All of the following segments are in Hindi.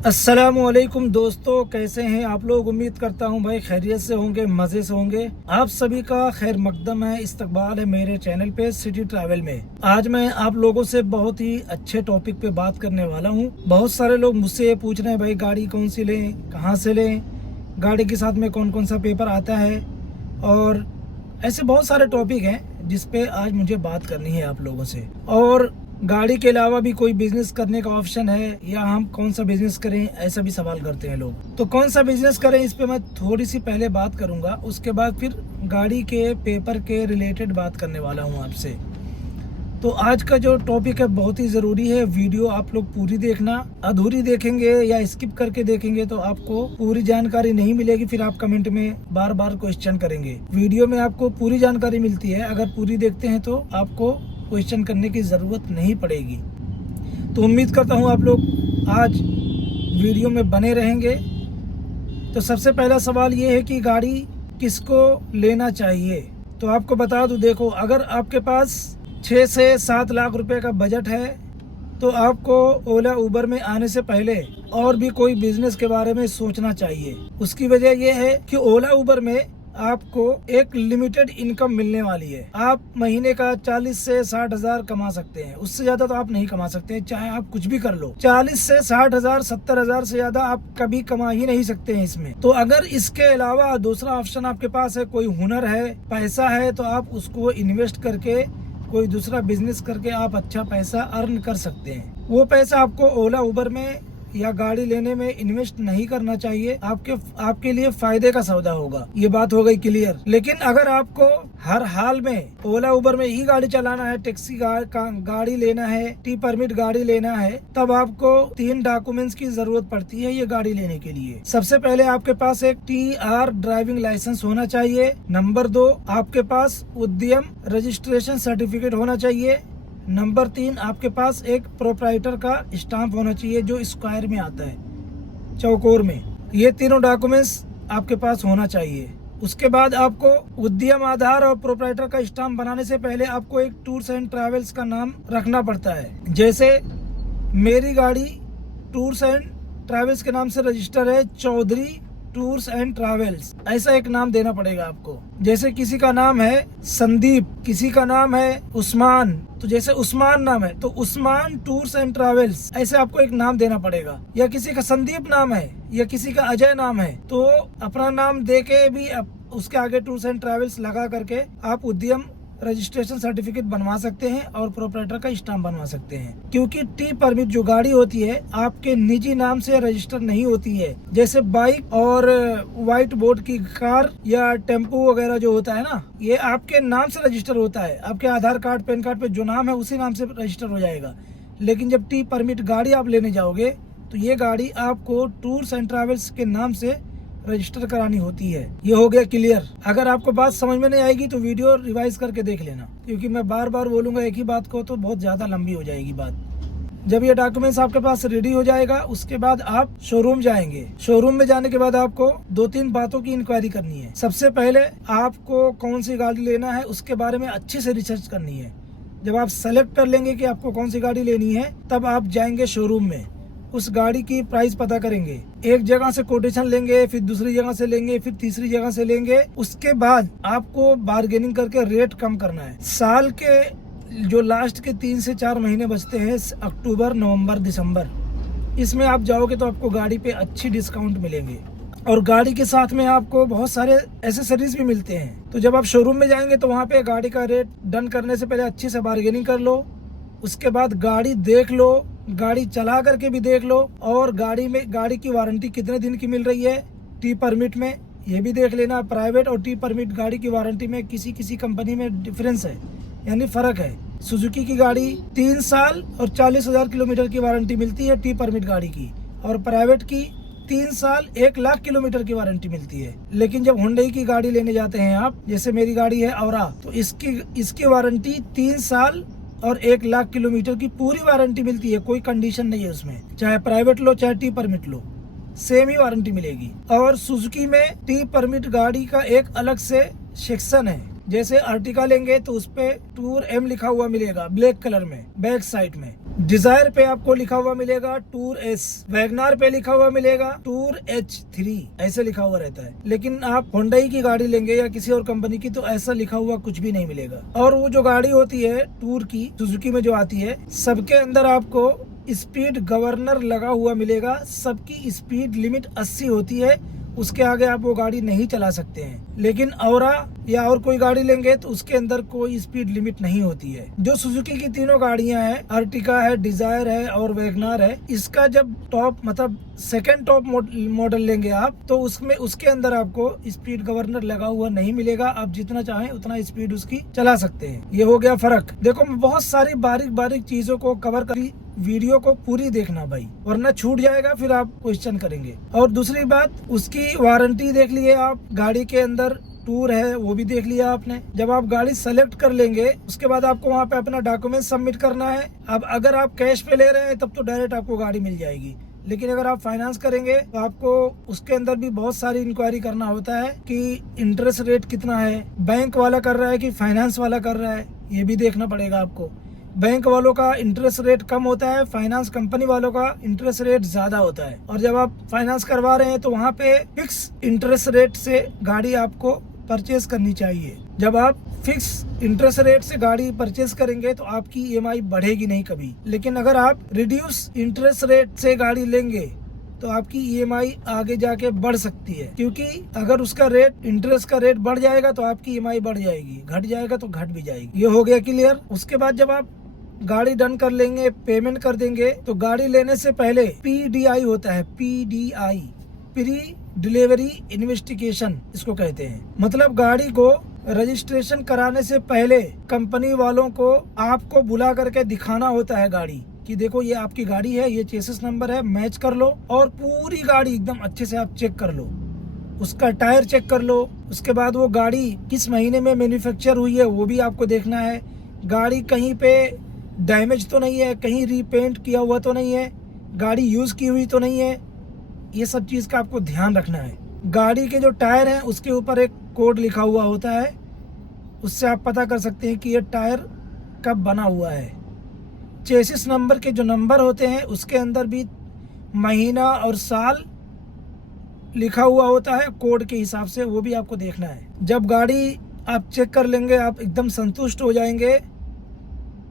अस्सलामुअलैकुम दोस्तों, कैसे हैं आप लोग। उम्मीद करता हूं भाई खैरियत से होंगे, मज़े से होंगे। आप सभी का खैर मकदम है, इस्तकबाल है मेरे चैनल पे सिटी ट्रैवल में। आज मैं आप लोगों से बहुत ही अच्छे टॉपिक पे बात करने वाला हूं। बहुत सारे लोग मुझसे ये पूछ रहे हैं भाई गाड़ी कौन सी लें, कहां से लें, गाड़ी के साथ में कौन कौन सा पेपर आता है, और ऐसे बहुत सारे टॉपिक हैं जिसपे आज मुझे बात करनी है आप लोगों से। और गाड़ी के अलावा भी कोई बिजनेस करने का ऑप्शन है या हम कौन सा बिजनेस करें, ऐसा भी सवाल करते हैं लोग। तो कौन सा बिजनेस करें इस पे मैं थोड़ी सी पहले बात करूंगा, उसके बाद फिर गाड़ी के पेपर के रिलेटेड बात करने वाला हूं आपसे। तो आज का जो टॉपिक है बहुत ही ज़रूरी है। वीडियो आप लोग पूरी देखना, अधूरी देखेंगे या स्किप करके देखेंगे तो आपको पूरी जानकारी नहीं मिलेगी, फिर आप कमेंट में बार बार क्वेश्चन करेंगे। वीडियो में आपको पूरी जानकारी मिलती है, अगर पूरी देखते हैं तो आपको क्वेश्चन करने की ज़रूरत नहीं पड़ेगी। तो उम्मीद करता हूँ आप लोग आज वीडियो में बने रहेंगे। तो सबसे पहला सवाल ये है कि गाड़ी किसको लेना चाहिए। तो आपको बता दूँ, देखो अगर आपके पास 6 से 7 लाख रुपए का बजट है तो आपको ओला उबर में आने से पहले और भी कोई बिजनेस के बारे में सोचना चाहिए। उसकी वजह यह है कि ओला उबर में आपको एक लिमिटेड इनकम मिलने वाली है। आप महीने का 40 से 60 हजार कमा सकते हैं, उससे ज्यादा तो आप नहीं कमा सकते, चाहे आप कुछ भी कर लो। 40 से 60 हजार 70 हजार से ज्यादा आप कभी कमा ही नहीं सकते हैं इसमें। तो अगर इसके अलावा दूसरा ऑप्शन आपके पास है, कोई हुनर है, पैसा है, तो आप उसको इन्वेस्ट करके कोई दूसरा बिजनेस करके आप अच्छा पैसा अर्न कर सकते हैं। वो पैसा आपको ओला उबर में या गाड़ी लेने में इन्वेस्ट नहीं करना चाहिए, आपके लिए फायदे का सौदा होगा। ये बात हो गई क्लियर। लेकिन अगर आपको हर हाल में ओला उबर में ही गाड़ी चलाना है, टैक्सी गाड़ी लेना है, टी परमिट गाड़ी लेना है, तब आपको 3 डॉक्यूमेंट्स की जरूरत पड़ती है ये गाड़ी लेने के लिए। सबसे पहले आपके पास एक TR ड्राइविंग लाइसेंस होना चाहिए। नंबर 2, आपके पास उद्यम रजिस्ट्रेशन सर्टिफिकेट होना चाहिए। नंबर 3, आपके पास एक प्रोप्राइटर का स्टाम्प होना चाहिए जो स्क्वायर में आता है, चौकोर में। ये तीनों डॉक्यूमेंट्स आपके पास होना चाहिए। उसके बाद आपको उद्यम आधार और प्रोप्राइटर का स्टाम्प बनाने से पहले आपको एक टूर्स एंड ट्रैवल्स का नाम रखना पड़ता है। जैसे मेरी गाड़ी टूर्स एंड ट्रैवल्स के नाम से रजिस्टर है, चौधरी टूर्स एंड ट्रैवल्स, ऐसा एक नाम देना पड़ेगा आपको। जैसे किसी का नाम है संदीप, किसी का नाम है उस्मान, तो जैसे उस्मान नाम है तो उस्मान टूर्स एंड ट्रैवल्स, ऐसे आपको एक नाम देना पड़ेगा। या किसी का संदीप नाम है या किसी का अजय नाम है तो अपना नाम देके भी उसके आगे टूर्स एंड ट्रैवल्स लगा करके आप उद्यम रजिस्ट्रेशन सर्टिफिकेट बनवा सकते हैं और प्रोप्राइटर का स्टाम्प बनवा सकते हैं। क्योंकि टी परमिट जो गाड़ी होती है आपके निजी नाम से रजिस्टर नहीं होती है। जैसे बाइक और व्हाइट बोर्ड की कार या टेम्पो वगैरह जो होता है ना, ये आपके नाम से रजिस्टर होता है। आपके आधार कार्ड, पैन कार्ड पे जो नाम है उसी नाम से रजिस्टर हो जाएगा। लेकिन जब टी परमिट गाड़ी आप लेने जाओगे तो ये गाड़ी आपको टूर्स एंड ट्रैवल्स के नाम से रजिस्टर करानी होती है। ये हो गया क्लियर। अगर आपको बात समझ में नहीं आएगी तो वीडियो रिवाइज करके देख लेना, क्योंकि मैं बार बार बोलूंगा एक ही बात को तो बहुत ज्यादा लंबी हो जाएगी बात। जब ये डॉक्यूमेंट्स आपके पास रेडी हो जाएगा उसके बाद आप शोरूम जाएंगे। शोरूम में जाने के बाद आपको 2-3 बातों की इंक्वायरी करनी है। सबसे पहले आपको कौन सी गाड़ी लेना है उसके बारे में अच्छे से रिसर्च करनी है। जब आप सेलेक्ट कर लेंगे कि आपको कौन सी गाड़ी लेनी है, तब आप जाएंगे शोरूम में, उस गाड़ी की प्राइस पता करेंगे। एक जगह से कोटेशन लेंगे, फिर दूसरी जगह से लेंगे, फिर तीसरी जगह से लेंगे। उसके बाद आपको बार्गेनिंग करके रेट कम करना है। साल के जो लास्ट के 3 से 4 महीने बचते हैं, अक्टूबर, नवंबर, दिसंबर, इसमें आप जाओगे तो आपको गाड़ी पे अच्छी डिस्काउंट मिलेंगे और गाड़ी के साथ में आपको बहुत सारे एसेसरीज भी मिलते हैं। तो जब आप शोरूम में जाएंगे तो वहाँ पे गाड़ी का रेट डन करने से पहले अच्छे से बार्गेनिंग कर लो। उसके बाद गाड़ी देख लो, गाड़ी चला करके भी देख लो, और गाड़ी की वारंटी कितने दिन की मिल रही है टी परमिट में, ये भी देख लेना। प्राइवेट और टी परमिट गाड़ी की वारंटी में किसी कंपनी में डिफरेंस है, यानी फर्क है। सुजुकी की गाड़ी 3 साल और 40,000 किलोमीटर की वारंटी मिलती है टी परमिट गाड़ी की, और प्राइवेट की 3 साल 1 लाख किलोमीटर की वारंटी मिलती है। लेकिन जब हुंडई की गाड़ी लेने जाते हैं आप, जैसे मेरी गाड़ी है औरा, तो इसकी वारंटी 3 साल और 1 लाख किलोमीटर की पूरी वारंटी मिलती है। कोई कंडीशन नहीं है उसमें, चाहे प्राइवेट लो चाहे टी परमिट लो, सेम ही वारंटी मिलेगी। और सुजुकी में टी परमिट गाड़ी का एक अलग से सेक्शन है। जैसे अर्टिका लेंगे तो उस पे टूर M लिखा हुआ मिलेगा ब्लैक कलर में बैक साइड में, डिजायर पे आपको लिखा हुआ मिलेगा टूर एस, वैगनार पे लिखा हुआ मिलेगा टूर H3, ऐसे लिखा हुआ रहता है। लेकिन आप होंडई की गाड़ी लेंगे या किसी और कंपनी की तो ऐसा लिखा हुआ कुछ भी नहीं मिलेगा। और वो जो गाड़ी होती है टूर की, सुजुकी में जो आती है, सबके अंदर आपको स्पीड गवर्नर लगा हुआ मिलेगा। सबकी स्पीड लिमिट 80 होती है, उसके आगे आप वो गाड़ी नहीं चला सकते हैं। लेकिन औरा या और कोई गाड़ी लेंगे तो उसके अंदर कोई स्पीड लिमिट नहीं होती है। जो सुजुकी की तीनों गाड़ियां हैं, अर्टिका है, डिजायर है और वैगनार है, इसका जब टॉप मतलब सेकंड टॉप मॉडल लेंगे आप तो उसमें उसके अंदर आपको स्पीड गवर्नर लगा हुआ नहीं मिलेगा। आप जितना चाहें उतना स्पीड उसकी चला सकते हैं। ये हो गया फर्क। देखो, बहुत सारी बारीक बारीक चीजों को कवर करी, वीडियो को पूरी देखना भाई, वरना छूट जाएगा, फिर आप क्वेश्चन करेंगे। और दूसरी बात, उसकी वारंटी देख लिए आप, गाड़ी के अंदर टूर है वो भी देख लिया आपने। जब आप गाड़ी सेलेक्ट कर लेंगे उसके बाद आपको वहाँ पे अपना डॉक्यूमेंट सबमिट करना है। अब अगर आप कैश पे ले रहे हैं तब तो डायरेक्ट आपको गाड़ी मिल जाएगी, लेकिन अगर आप फाइनेंस करेंगे तो आपको उसके अंदर भी बहुत सारी इंक्वायरी करना होता है कि इंटरेस्ट रेट कितना है, बैंक वाला कर रहा है कि फाइनेंस वाला कर रहा है, ये भी देखना पड़ेगा आपको। बैंक वालों का इंटरेस्ट रेट कम होता है, फाइनेंस कंपनी वालों का इंटरेस्ट रेट ज्यादा होता है। और जब आप फाइनेंस करवा रहे हैं तो वहाँ पे फिक्स इंटरेस्ट रेट से गाड़ी आपको परचेज करनी चाहिए। जब आप फिक्स इंटरेस्ट रेट से गाड़ी परचेज करेंगे तो आपकी EMI बढ़ेगी नहीं कभी। लेकिन अगर आप रिड्यूस इंटरेस्ट रेट से गाड़ी लेंगे तो आपकी EMI आगे जाके बढ़ सकती है, क्योंकि अगर उसका रेट, इंटरेस्ट का रेट बढ़ जाएगा तो आपकी EMI बढ़ जाएगी, घट जाएगा तो घट भी जाएगी। ये हो गया क्लियर। उसके बाद जब आप गाड़ी डन कर लेंगे, पेमेंट कर देंगे, तो गाड़ी लेने से पहले PDI होता है, PDI, प्री डिलीवरी इन्वेस्टिगेशन इसको कहते हैं। मतलब गाड़ी को रजिस्ट्रेशन कराने से पहले कंपनी वालों को आपको बुला करके दिखाना होता है गाड़ी कि देखो ये आपकी गाड़ी है, ये चेसिस नंबर है, मैच कर लो। और पूरी गाड़ी एकदम अच्छे से आप चेक कर लो, उसका टायर चेक कर लो। उसके बाद वो गाड़ी किस महीने में मैन्युफैक्चर हुई है वो भी आपको देखना है। गाड़ी कहीं पे डैमेज तो नहीं है, कहीं रीपेंट किया हुआ तो नहीं है, गाड़ी यूज की हुई तो नहीं है, ये सब चीज का आपको ध्यान रखना है। गाड़ी के जो टायर हैं उसके ऊपर एक कोड लिखा हुआ होता है, उससे आप पता कर सकते हैं कि ये टायर कब बना हुआ है। चेसिस नंबर के जो नंबर होते हैं उसके अंदर भी महीना और साल लिखा हुआ होता है कोड के हिसाब से, वो भी आपको देखना है। जब गाड़ी आप चेक कर लेंगे आप एकदम संतुष्ट हो जाएंगे,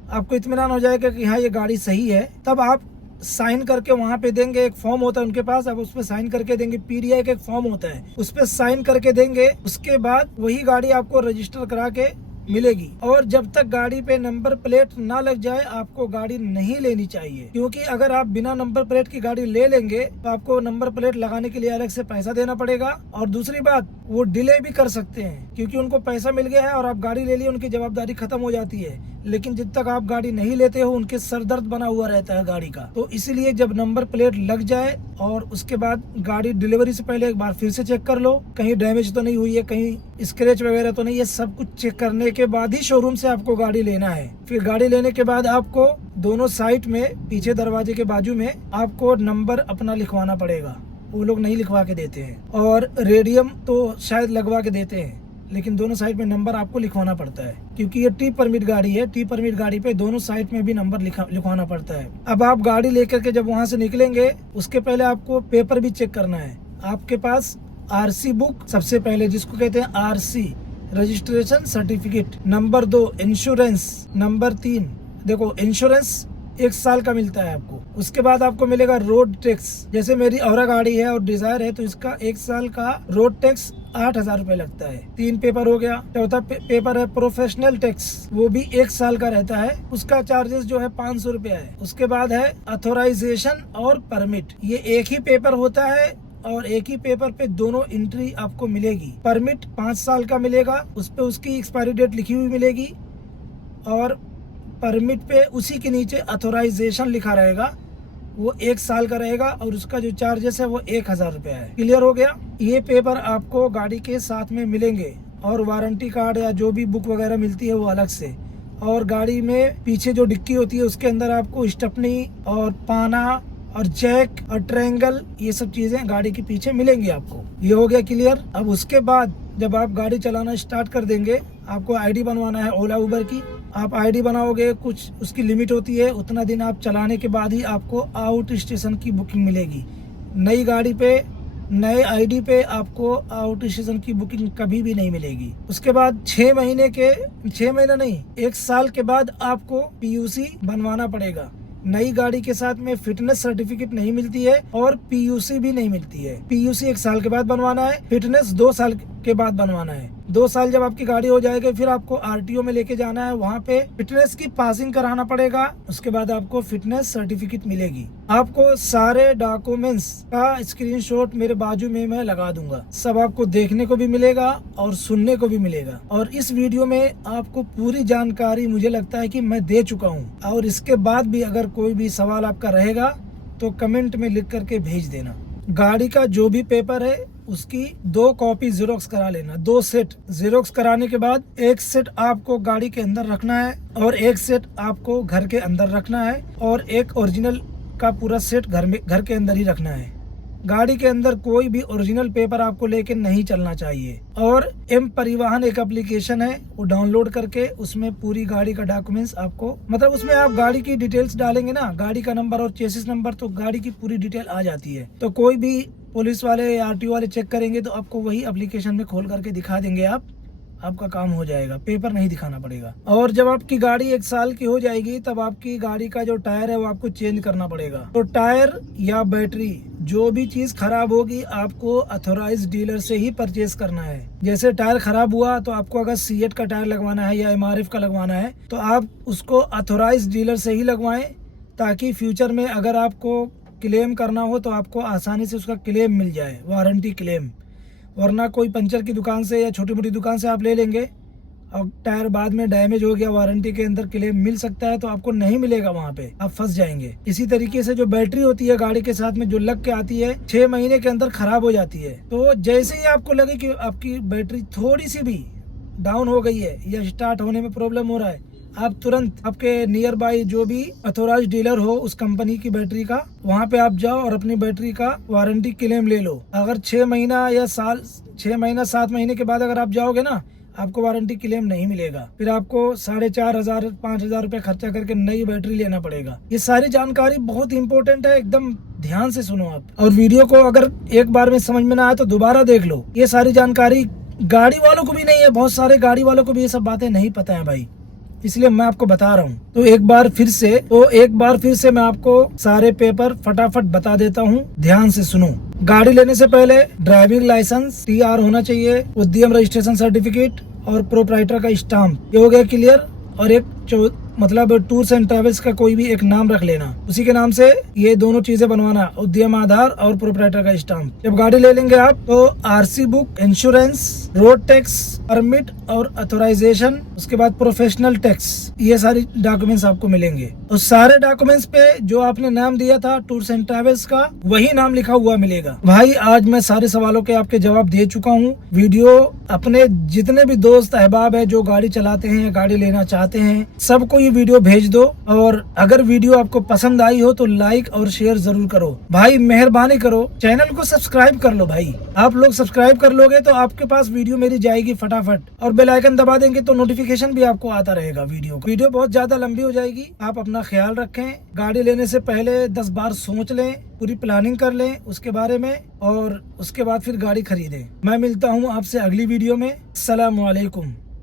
आपको इत्मीनान हो जाएगा कि हाँ ये गाड़ी सही है, तब आप साइन करके वहाँ पे देंगे। एक फॉर्म होता है उनके पास, आप उस पर साइन करके देंगे। PDI का एक फॉर्म होता है, उस पर साइन करके देंगे। उसके बाद वही गाड़ी आपको रजिस्टर करा के मिलेगी। और जब तक गाड़ी पे नंबर प्लेट ना लग जाए आपको गाड़ी नहीं लेनी चाहिए, क्योंकि अगर आप बिना नंबर प्लेट की गाड़ी ले लेंगे तो आपको नंबर प्लेट लगाने के लिए अलग से पैसा देना पड़ेगा। और दूसरी बात, वो डिले भी कर सकते हैं, क्योंकि उनको पैसा मिल गया है और आप गाड़ी ले लिए, उनकी जवाबदारी खत्म हो जाती है। लेकिन जब तक आप गाड़ी नहीं लेते हो उनके सर दर्द बना हुआ रहता है गाड़ी का। तो इसीलिए जब नंबर प्लेट लग जाए और उसके बाद गाड़ी डिलीवरी से पहले एक बार फिर से चेक कर लो, कहीं डैमेज तो नहीं हुई है, कहीं स्क्रैच वगैरह तो नहीं है। सब कुछ चेक करने के बाद ही शोरूम से आपको गाड़ी लेना है। फिर गाड़ी लेने के बाद आपको दोनों साइड में, पीछे दरवाजे के बाजू में आपको नंबर अपना लिखवाना पड़ेगा, वो लोग नहीं लिखवा के देते हैं। और रेडियम तो शायद लगवा के देते हैं, लेकिन दोनों साइड में नंबर आपको लिखवाना पड़ता है, क्योंकि ये T परमिट गाड़ी है। T परमिट गाड़ी पे दोनों साइड में भी नंबर लिखवाना पड़ता है। अब आप गाड़ी लेकर के जब वहाँ से निकलेंगे उसके पहले आपको पेपर भी चेक करना है। आपके पास RC बुक सबसे पहले, जिसको कहते हैं RC, registration certificate. Number 2 insurance. Number 3 देखो इंश्योरेंस 1 साल का मिलता है आपको। उसके बाद आपको मिलेगा रोड टैक्स। जैसे मेरी औरा गाड़ी है और डिजायर है तो इसका 1 साल का रोड टैक्स 8,000 रुपए लगता है। 3 पेपर हो गया। चौथा पेपर है प्रोफेशनल टैक्स, वो भी 1 साल का रहता है, उसका चार्जेस जो है 500 रुपया है। उसके बाद है अथोराइजेशन और परमिट, ये एक ही पेपर होता है और एक ही पेपर पे दोनों एंट्री आपको मिलेगी। परमिट 5 साल का मिलेगा, उस पे उसकी एक्सपायरी डेट लिखी हुई मिलेगी, और परमिट पे उसी के नीचे अथोराइजेशन लिखा रहेगा, वो 1 साल का रहेगा और उसका जो चार्जेस है वो 1,000 रुपया है। क्लियर हो गया। ये पेपर आपको गाड़ी के साथ में मिलेंगे, और वारंटी कार्ड या जो भी बुक वगैरह मिलती है वो अलग से। और गाड़ी में पीछे जो डिक्की होती है उसके अंदर आपको स्टेपनी और पाना और जैक और ट्रायंगल, ये सब चीजें गाड़ी के पीछे मिलेंगी आपको। ये हो गया क्लियर। अब उसके बाद जब आप गाड़ी चलाना स्टार्ट कर देंगे, आपको ID बनवाना है ओला उबर की। आप आईडी बनाओगे, कुछ उसकी लिमिट होती है, उतना दिन आप चलाने के बाद ही आपको आउट स्टेशन की बुकिंग मिलेगी। नई गाड़ी पे, नए आईडी पे आपको आउट स्टेशन की बुकिंग कभी भी नहीं मिलेगी। उसके बाद 6 महीना नहीं, 1 साल के बाद आपको पीयूसी बनवाना पड़ेगा। नई गाड़ी के साथ में फिटनेस सर्टिफिकेट नहीं मिलती है और पीयूसी भी नहीं मिलती है। पीयूसी 1 साल के बाद बनवाना है, फिटनेस 2 साल के बाद बनवाना है। 2 साल जब आपकी गाड़ी हो जाएगी, फिर आपको आरटीओ में लेके जाना है, वहाँ पे फिटनेस की पासिंग कराना पड़ेगा। उसके बाद आपको फिटनेस सर्टिफिकेट मिलेगी। आपको सारे डॉक्यूमेंट्स का स्क्रीनशॉट मेरे बाजू में मैं लगा दूंगा, सब आपको देखने को भी मिलेगा और सुनने को भी मिलेगा। और इस वीडियो में आपको पूरी जानकारी मुझे लगता है कि मैं दे चुका हूँ। और इसके बाद भी अगर कोई भी सवाल आपका रहेगा तो कमेंट में लिख करके भेज देना। गाड़ी का जो भी पेपर है उसकी 2 कॉपी जेरोक्स करा लेना, 2 सेट जेरोक्स कराने के बाद 1 सेट आपको गाड़ी के अंदर रखना है और 1 सेट आपको घर के अंदर रखना है और एक ओरिजिनल का पूरा सेट घर के अंदर ही रखना है। गाड़ी के अंदर कोई भी ओरिजिनल पेपर आपको लेके नहीं चलना चाहिए। और एम परिवहन एक एप्लीकेशन है, वो डाउनलोड करके उसमें पूरी गाड़ी का डॉक्यूमेंट्स आपको, मतलब उसमें आप गाड़ी की डिटेल्स डालेंगे ना, गाड़ी का नंबर और चेसिस नंबर, तो गाड़ी की पूरी डिटेल आ जाती है। तो कोई भी पुलिस वाले या आरटीओ वाले चेक करेंगे तो आपको वही एप्लीकेशन में खोल करके दिखा देंगे, आपका काम हो जाएगा, पेपर नहीं दिखाना पड़ेगा। और जब आपकी गाड़ी 1 साल की हो जाएगी तब आपकी गाड़ी का जो टायर है वो आपको चेंज करना पड़ेगा। तो टायर या बैटरी जो भी चीज खराब होगी आपको अथोराइज डीलर से ही परचेज करना है। जैसे टायर खराब हुआ तो आपको अगर सीएट का टायर लगवाना है या एमआरएफ का लगवाना है तो आप उसको अथोराइज डीलर से ही लगवाएं, ताकि फ्यूचर में अगर आपको क्लेम करना हो तो आपको आसानी से उसका क्लेम मिल जाए, वारंटी क्लेम। वरना कोई पंचर की दुकान से या छोटी मोटी दुकान से आप ले लेंगे और टायर बाद में डैमेज हो गया, वारंटी के अंदर क्लेम मिल सकता है तो आपको नहीं मिलेगा, वहाँ पे आप फंस जाएंगे। इसी तरीके से जो बैटरी होती है गाड़ी के साथ में जो लग के आती है, 6 महीने के अंदर खराब हो जाती है। तो जैसे ही आपको लगे कि आपकी बैटरी थोड़ी सी भी डाउन हो गई है या स्टार्ट होने में प्रॉब्लम हो रहा है, आप तुरंत आपके नियर बाई जो भी अथोराइज डीलर हो उस कंपनी की बैटरी का, वहाँ पे आप जाओ और अपनी बैटरी का वारंटी क्लेम ले लो। अगर 6 महीना या 7 महीने के बाद अगर आप जाओगे ना, आपको वारंटी क्लेम नहीं मिलेगा, फिर आपको 4,500-5,000 रुपए खर्चा करके नई बैटरी लेना पड़ेगा। ये सारी जानकारी बहुत इंपॉर्टेंट है, एकदम ध्यान से सुनो आप। और वीडियो को अगर एक बार में समझ में ना आए तो दोबारा देख लो। ये सारी जानकारी गाड़ी वालों को भी नहीं है, बहुत सारे गाड़ी वालों को भी ये सब बातें नहीं पता है भाई, इसलिए मैं आपको बता रहा हूँ। तो एक बार फिर से मैं आपको सारे पेपर फटाफट बता देता हूँ, ध्यान से सुनो। गाड़ी लेने से पहले ड्राइविंग लाइसेंस TR होना चाहिए, उद्यम रजिस्ट्रेशन सर्टिफिकेट और प्रोप्राइटर का स्टाम्प, ये हो गया क्लियर। और एक मतलब टूर्स एंड ट्रेवल्स का कोई भी एक नाम रख लेना, उसी के नाम से ये दोनों चीजें बनवाना, उद्यम आधार और प्रोप्राइटर का स्टाम्प। जब गाड़ी ले लेंगे आप तो RC book, insurance, road tax, permit और अथोराइजेशन, उसके बाद प्रोफेशनल टैक्स, ये सारी डॉक्यूमेंट्स आपको मिलेंगे। उस सारे डॉक्यूमेंट्स पे जो आपने नाम दिया था टूर्स एंड ट्रेवल्स का, वही नाम लिखा हुआ मिलेगा। भाई आज मैं सारे सवालों के आपके जवाब दे चुका हूँ। वीडियो अपने जितने भी दोस्त अहबाब है जो गाड़ी चलाते हैं, गाड़ी लेना चाहते हैं, सबको ये वीडियो भेज दो। और अगर वीडियो आपको पसंद आई हो तो लाइक और शेयर जरूर करो भाई, मेहरबानी करो। चैनल को सब्सक्राइब कर लो भाई, आप लोग सब्सक्राइब कर लोगे तो आपके पास वीडियो मेरी जाएगी फटाफट, और बेल आइकन दबा देंगे तो नोटिफिकेशन भी आपको आता रहेगा। वीडियो बहुत ज्यादा लंबी हो जाएगी, आप अपना ख्याल रखें। गाड़ी लेने से पहले 10 बार सोच लें, पूरी प्लानिंग कर लें उसके बारे में, और उसके बाद फिर गाड़ी खरीदें। मैं मिलता हूँ आपसे अगली वीडियो में। अस्सलाम वालेकुम।